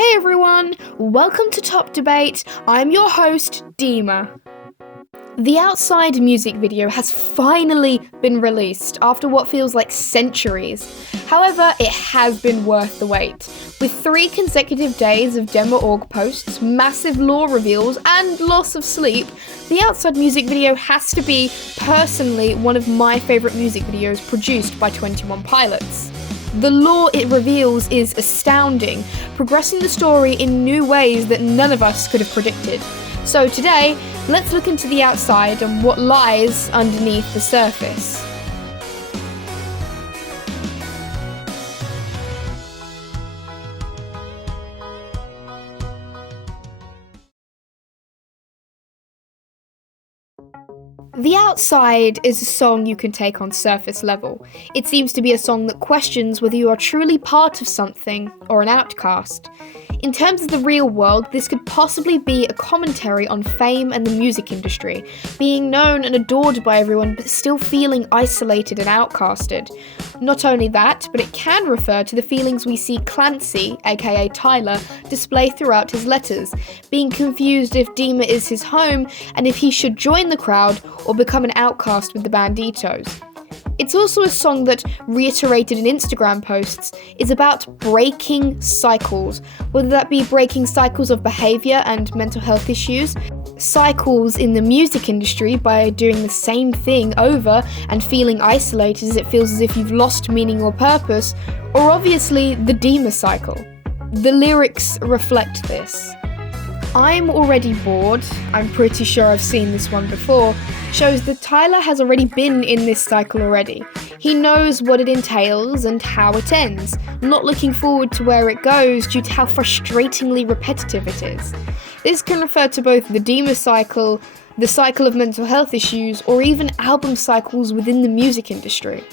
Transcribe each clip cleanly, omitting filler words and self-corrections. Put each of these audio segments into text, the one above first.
Hey everyone, welcome to Top Debate. I'm your host, Dema. The Outside music video has finally been released after what feels like centuries. However, it has been worth the wait. With 3 consecutive days of dmaorg posts, massive lore reveals, and loss of sleep, the Outside music video has to be, personally, one of my favourite music videos produced by 21 Pilots. The lore it reveals is astounding, progressing the story in new ways that none of us could have predicted. So today, let's look into the outside and what lies underneath the surface. The Outside is a song you can take on surface level. It seems to be a song that questions whether you are truly part of something or an outcast. In terms of the real world, this could possibly be a commentary on fame and the music industry, being known and adored by everyone but still feeling isolated and outcasted. Not only that, but it can refer to the feelings we see Clancy, aka Tyler, display throughout his letters, being confused if Dema is his home and if he should join the crowd or become an outcast with the Banditos. It's also a song that, reiterated in Instagram posts, is about breaking cycles, whether that be breaking cycles of behaviour and mental health issues, cycles in the music industry by doing the same thing over and feeling isolated as it feels as if you've lost meaning or purpose, or obviously the Dema cycle. The lyrics reflect this. I'm already bored, I'm pretty sure I've seen this one before, shows that Tyler has already been in this cycle already. He knows what it entails and how it ends, not looking forward to where it goes due to how frustratingly repetitive it is. This can refer to both the Dema cycle, the cycle of mental health issues, or even album cycles within the music industry.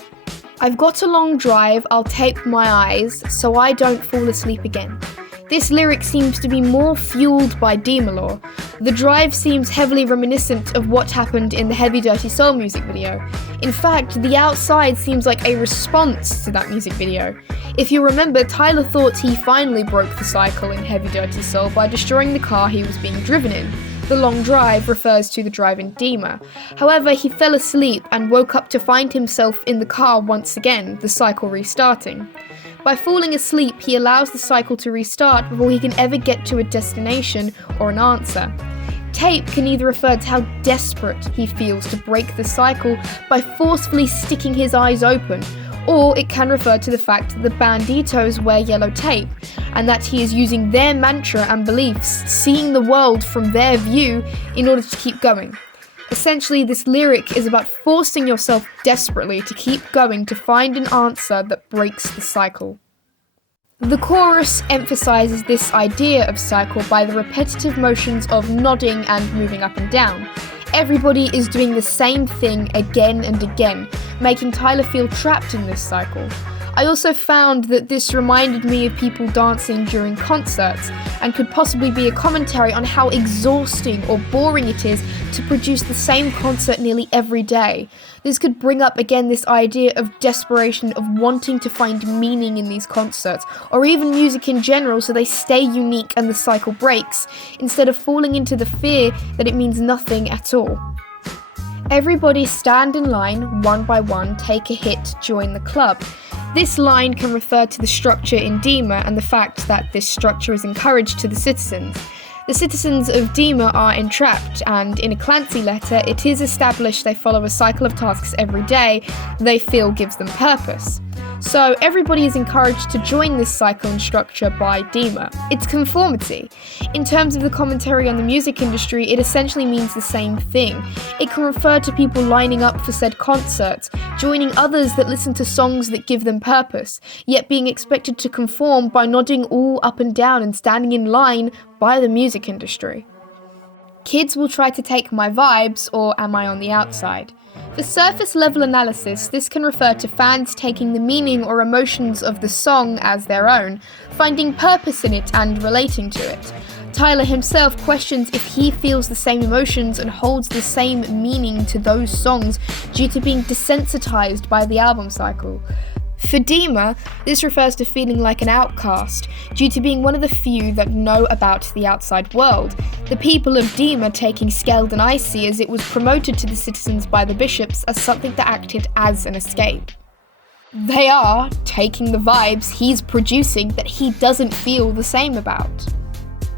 I've got a long drive, I'll tape my eyes so I don't fall asleep again. This lyric seems to be more fueled by Dema lore. The drive seems heavily reminiscent of what happened in the Heavy Dirty Soul music video. In fact, The Outside seems like a response to that music video. If you remember, Tyler thought he finally broke the cycle in Heavy Dirty Soul by destroying the car he was being driven in. The long drive refers to the drive in Dema. However, he fell asleep and woke up to find himself in the car once again, the cycle restarting. By falling asleep, he allows the cycle to restart before he can ever get to a destination or an answer. Tape can either refer to how desperate he feels to break the cycle by forcefully sticking his eyes open, or it can refer to the fact that the Banditos wear yellow tape, and that he is using their mantra and beliefs, seeing the world from their view, in order to keep going. Essentially, this lyric is about forcing yourself desperately to keep going to find an answer that breaks the cycle. The chorus emphasises this idea of cycle by the repetitive motions of nodding and moving up and down. Everybody is doing the same thing again and again, making Tyler feel trapped in this cycle. I also found that this reminded me of people dancing during concerts, and could possibly be a commentary on how exhausting or boring it is to produce the same concert nearly every day. This could bring up again this idea of desperation of wanting to find meaning in these concerts, or even music in general, so they stay unique and the cycle breaks, instead of falling into the fear that it means nothing at all. Everybody stand in line, one by one, take a hit, join the club. This line can refer to the structure in Dema and the fact that this structure is encouraged to the citizens. The citizens of Dema are entrapped, and in a Clancy letter, it is established they follow a cycle of tasks every day they feel gives them purpose. So everybody is encouraged to join this cycle and structure by Dema. It's conformity. In terms of the commentary on the music industry, it essentially means the same thing. It can refer to people lining up for said concerts, joining others that listen to songs that give them purpose, yet being expected to conform by nodding all up and down and standing in line by the music industry. Kids will try to take my vibes, or am I on the outside? For surface level analysis, this can refer to fans taking the meaning or emotions of the song as their own, finding purpose in it and relating to it. Tyler himself questions if he feels the same emotions and holds the same meaning to those songs due to being desensitized by the album cycle. For Dema, this refers to feeling like an outcast, due to being one of the few that know about the outside world. The people of Dema taking Skeld and Icy as it was promoted to the citizens by the bishops as something that acted as an escape. They are taking the vibes he's producing that he doesn't feel the same about.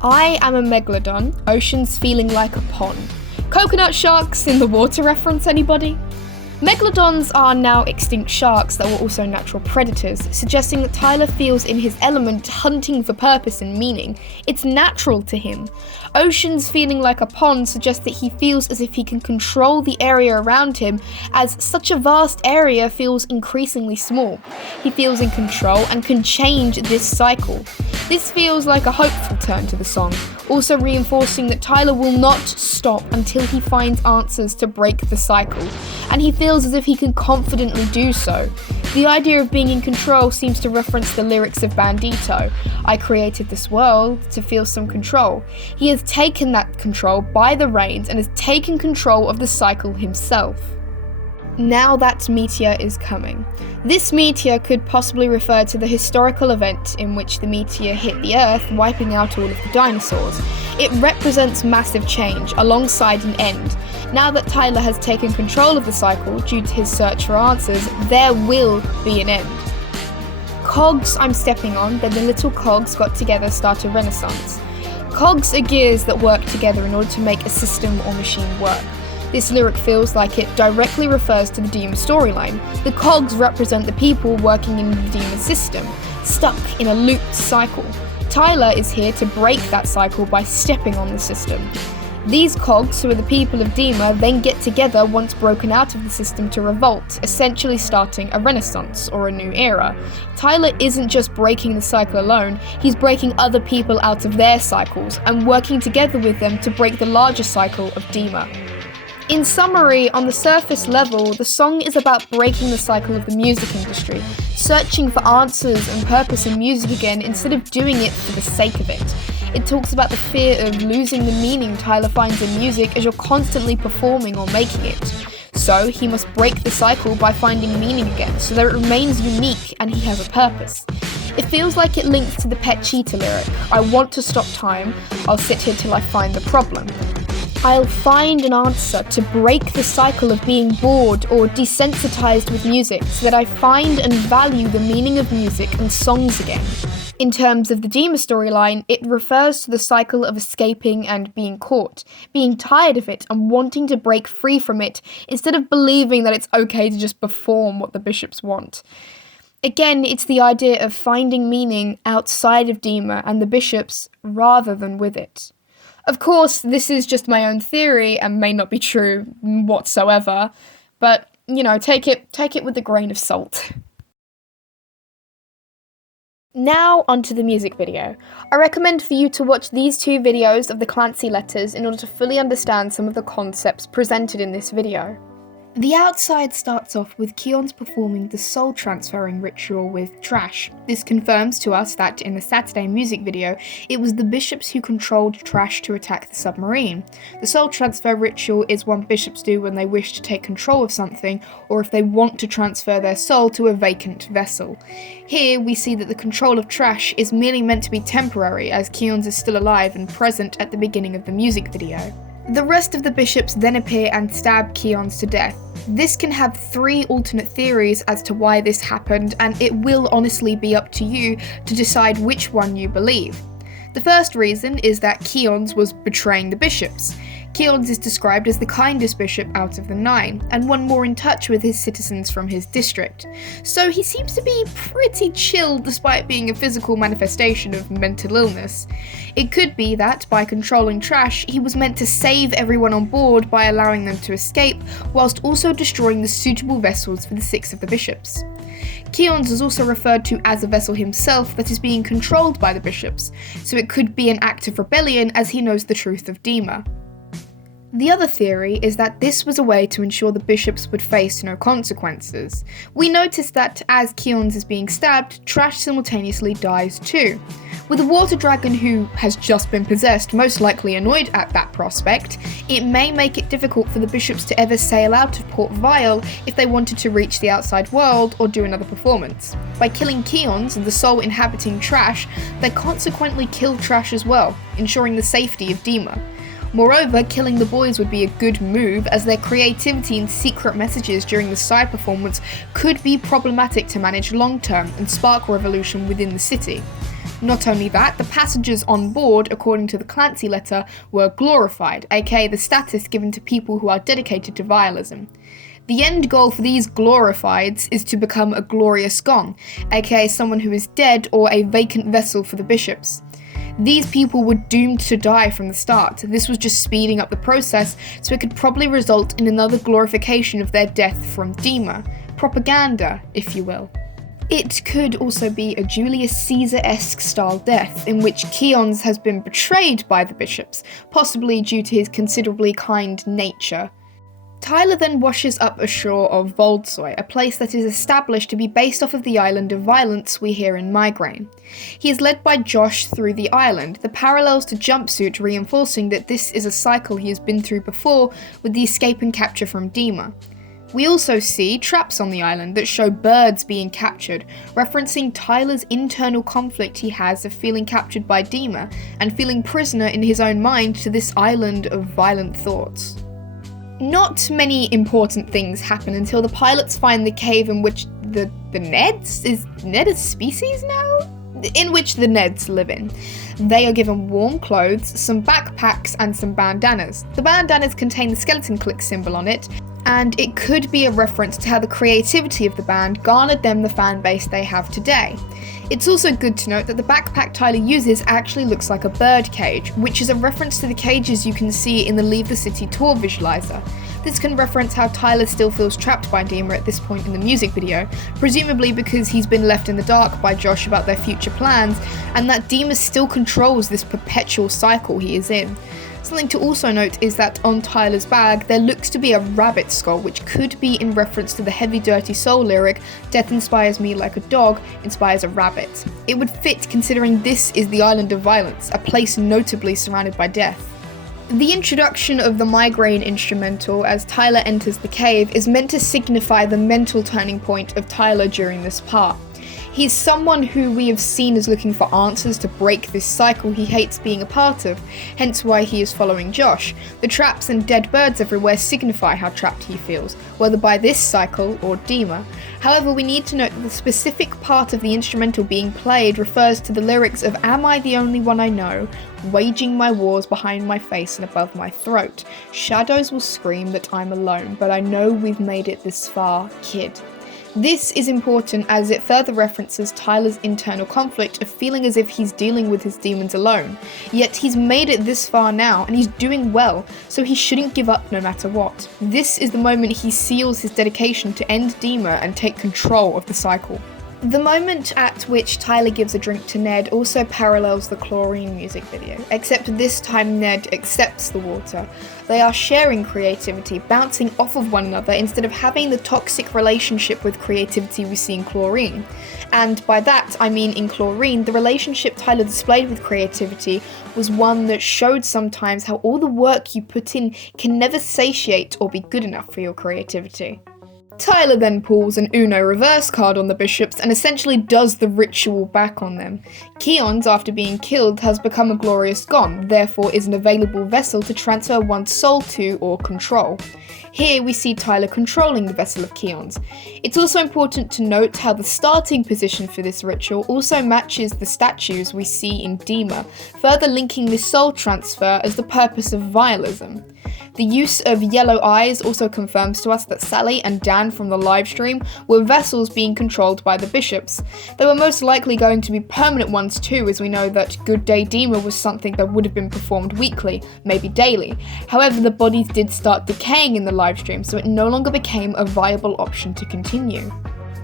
I am a megalodon, oceans feeling like a pond. Coconut sharks in the water reference, anybody? Megalodons are now extinct sharks that were also natural predators, suggesting that Tyler feels in his element hunting for purpose and meaning. It's natural to him. Oceans feeling like a pond suggests that he feels as if he can control the area around him, as such a vast area feels increasingly small. He feels in control and can change this cycle. This feels like a hopeful turn to the song, also reinforcing that Tyler will not stop until he finds answers to break the cycle, and he feels as if he can confidently do so. The idea of being in control seems to reference the lyrics of Bandito. I created this world to feel some control. He has taken that control by the reins and has taken control of the cycle himself. Now that meteor is coming. This meteor could possibly refer to the historical event in which the meteor hit the Earth, wiping out all of the dinosaurs. It represents massive change, alongside an end. Now that Tyler has taken control of the cycle due to his search for answers, there will be an end. Cogs I'm stepping on, then the little cogs got together start a renaissance. Cogs are gears that work together in order to make a system or machine work. This lyric feels like it directly refers to the Dema storyline. The cogs represent the people working in the Dema system, stuck in a looped cycle. Tyler is here to break that cycle by stepping on the system. These cogs, who are the people of Dema, then get together once broken out of the system to revolt, essentially starting a renaissance or a new era. Tyler isn't just breaking the cycle alone, he's breaking other people out of their cycles and working together with them to break the larger cycle of Dema. In summary, on the surface level, the song is about breaking the cycle of the music industry, searching for answers and purpose in music again instead of doing it for the sake of it. It talks about the fear of losing the meaning Tyler finds in music as you're constantly performing or making it. So he must break the cycle by finding meaning again, so that it remains unique and he has a purpose. It feels like it links to the Pet Cheetah lyric, I want to stop time, I'll sit here till I find the problem. I'll find an answer to break the cycle of being bored or desensitized with music so that I find and value the meaning of music and songs again. In terms of the Dema storyline, it refers to the cycle of escaping and being caught, being tired of it and wanting to break free from it instead of believing that it's okay to just perform what the bishops want. Again, it's the idea of finding meaning outside of Dema and the bishops rather than with it. Of course, this is just my own theory and may not be true whatsoever, but, take it with a grain of salt. Now onto the music video. I recommend for you to watch these two videos of the Clancy letters in order to fully understand some of the concepts presented in this video. The outside starts off with Keon's performing the soul transferring ritual with Trash. This confirms to us that in the Saturday music video, it was the bishops who controlled Trash to attack the submarine. The soul transfer ritual is one bishops do when they wish to take control of something, or if they want to transfer their soul to a vacant vessel. Here we see that the control of Trash is merely meant to be temporary, as Keon's is still alive and present at the beginning of the music video. The rest of the bishops then appear and stab Keon's to death. This can have three alternate theories as to why this happened, and it will honestly be up to you to decide which one you believe. The first reason is that Keon's was betraying the bishops. Keon's is described as the kindest bishop out of the 9, and one more in touch with his citizens from his district. So he seems to be pretty chill despite being a physical manifestation of mental illness. It could be that, by controlling Trash, he was meant to save everyone on board by allowing them to escape, whilst also destroying the suitable vessels for the 6 of the bishops. Keon's is also referred to as a vessel himself that is being controlled by the bishops, so it could be an act of rebellion as he knows the truth of Dema. The other theory is that this was a way to ensure the bishops would face no consequences. We notice that as Keons is being stabbed, Trash simultaneously dies too. With a water dragon who has just been possessed most likely annoyed at that prospect, it may make it difficult for the bishops to ever sail out of Port Vile if they wanted to reach the outside world or do another performance. By killing Keons, the soul inhabiting Trash, they consequently kill Trash as well, ensuring the safety of Dema. Moreover, killing the boys would be a good move, as their creativity and secret messages during the side performance could be problematic to manage long term and spark revolution within the city. Not only that, the passengers on board, according to the Clancy letter, were glorified, aka the status given to people who are dedicated to vialism. The end goal for these glorifieds is to become a glorious gone, aka someone who is dead or a vacant vessel for the bishops. These people were doomed to die from the start. This was just speeding up the process, so it could probably result in another glorification of their death from Dema. Propaganda, if you will. It could also be a Julius Caesar-esque style death, in which Keons has been betrayed by the bishops, possibly due to his considerably kind nature. Tyler then washes up ashore of Voldsoy, a place that is established to be based off of the island of violence we hear in Migraine. He is led by Josh through the island, the parallels to Jumpsuit reinforcing that this is a cycle he has been through before with the escape and capture from Dema. We also see traps on the island that show birds being captured, referencing Tyler's internal conflict he has of feeling captured by Dema and feeling prisoner in his own mind to this island of violent thoughts. Not many important things happen until the pilots find the cave in which the Neds? Is Ned a species now? In which the Neds live in. They are given warm clothes, some backpacks, and some bandanas. The bandanas contain the skeleton click symbol on it, and it could be a reference to how the creativity of the band garnered them the fan base they have today. It's also good to note that the backpack Tyler uses actually looks like a bird cage, which is a reference to the cages you can see in the Leave the City tour visualizer. This can reference how Tyler still feels trapped by Dema at this point in the music video, presumably because he's been left in the dark by Josh about their future plans, and that Dema still controls this perpetual cycle he is in. Something to also note is that on Tyler's bag there looks to be a rabbit skull, which could be in reference to the Heavy Dirty Soul lyric, "Death inspires me like a dog, inspires a rabbit." It would fit considering this is the island of violence, a place notably surrounded by death. The introduction of the Migraine instrumental as Tyler enters the cave is meant to signify the mental turning point of Tyler during this part. He's someone who we have seen as looking for answers to break this cycle he hates being a part of, hence why he is following Josh. The traps and dead birds everywhere signify how trapped he feels, whether by this cycle or Dema. However, we need to note that the specific part of the instrumental being played refers to the lyrics of "Am I the only one I know? Waging my wars behind my face and above my throat. Shadows will scream that I'm alone, but I know we've made it this far, kid." This is important as it further references Tyler's internal conflict of feeling as if he's dealing with his demons alone. Yet he's made it this far now and he's doing well, so he shouldn't give up no matter what. This is the moment he seals his dedication to end Dema and take control of the cycle. The moment at which Tyler gives a drink to Ned also parallels the Chlorine music video, except this time Ned accepts the water. They are sharing creativity, bouncing off of one another instead of having the toxic relationship with creativity we see in Chlorine. And by that, I mean in Chlorine, the relationship Tyler displayed with creativity was one that showed sometimes how all the work you put in can never satiate or be good enough for your creativity. Tyler then pulls an Uno reverse card on the bishops and essentially does the ritual back on them. Keons, after being killed, has become a glorious gone, therefore is an available vessel to transfer one's soul to or control. Here we see Tyler controlling the vessel of Keons. It's also important to note how the starting position for this ritual also matches the statues we see in Dema, further linking this soul transfer as the purpose of vialism. The use of yellow eyes also confirms to us that Sally and Dan from the livestream were vessels being controlled by the bishops. They were most likely going to be permanent ones too, as we know that Good Day Dema was something that would have been performed weekly, maybe daily. However, the bodies did start decaying in the livestream, so it no longer became a viable option to continue.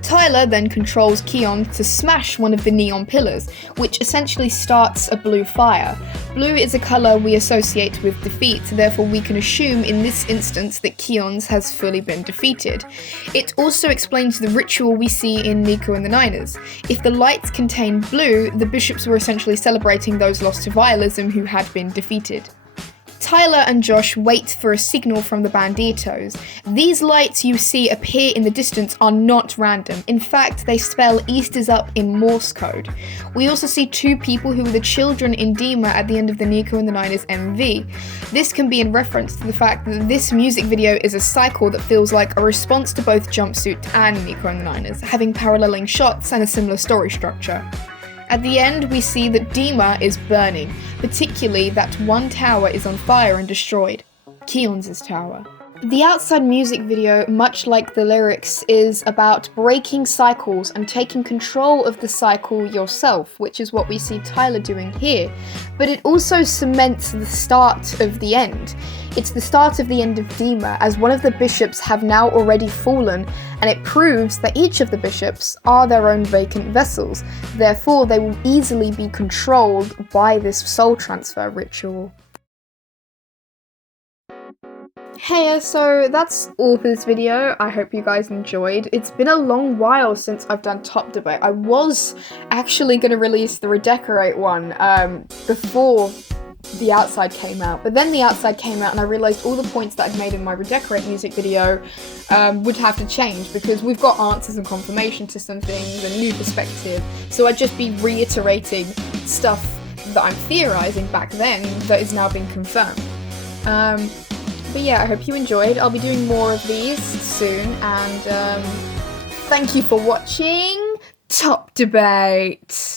Tyler then controls Keon to smash one of the neon pillars, which essentially starts a blue fire. Blue is a colour we associate with defeat, therefore we can assume in this instance that Keon's has fully been defeated. It also explains the ritual we see in Nico and the Niners. If the lights contain blue, the bishops were essentially celebrating those lost to vialism who had been defeated. Tyler and Josh wait for a signal from the Banditos. These lights you see appear in the distance are not random. In fact, they spell East is up in Morse code. We also see two people who are the children in Dema at the end of the Nico and the Niners MV. This can be in reference to the fact that this music video is a cycle that feels like a response to both Jumpsuit and Nico and the Niners, having paralleling shots and a similar story structure. At the end, we see that Dema is burning, particularly that one tower is on fire and destroyed. Keon's tower. The outside music video, much like the lyrics, is about breaking cycles and taking control of the cycle yourself, which is what we see Tyler doing here. But it also cements the start of the end. It's the start of the end of Dema, as one of the bishops have now already fallen, and it proves that each of the bishops are their own vacant vessels. Therefore, they will easily be controlled by this soul transfer ritual. Hey, so that's all for this video. I hope you guys enjoyed. It's been a long while since I've done Top Debate. I was actually going to release the Redecorate one before The Outside came out, but then The Outside came out and I realised all the points that I'd made in my Redecorate music video would have to change because we've got answers and confirmation to some things and new perspective, so I'd just be reiterating stuff that I'm theorising back then that is now being confirmed. But yeah, I hope you enjoyed. I'll be doing more of these soon, and thank you for watching Top Debate!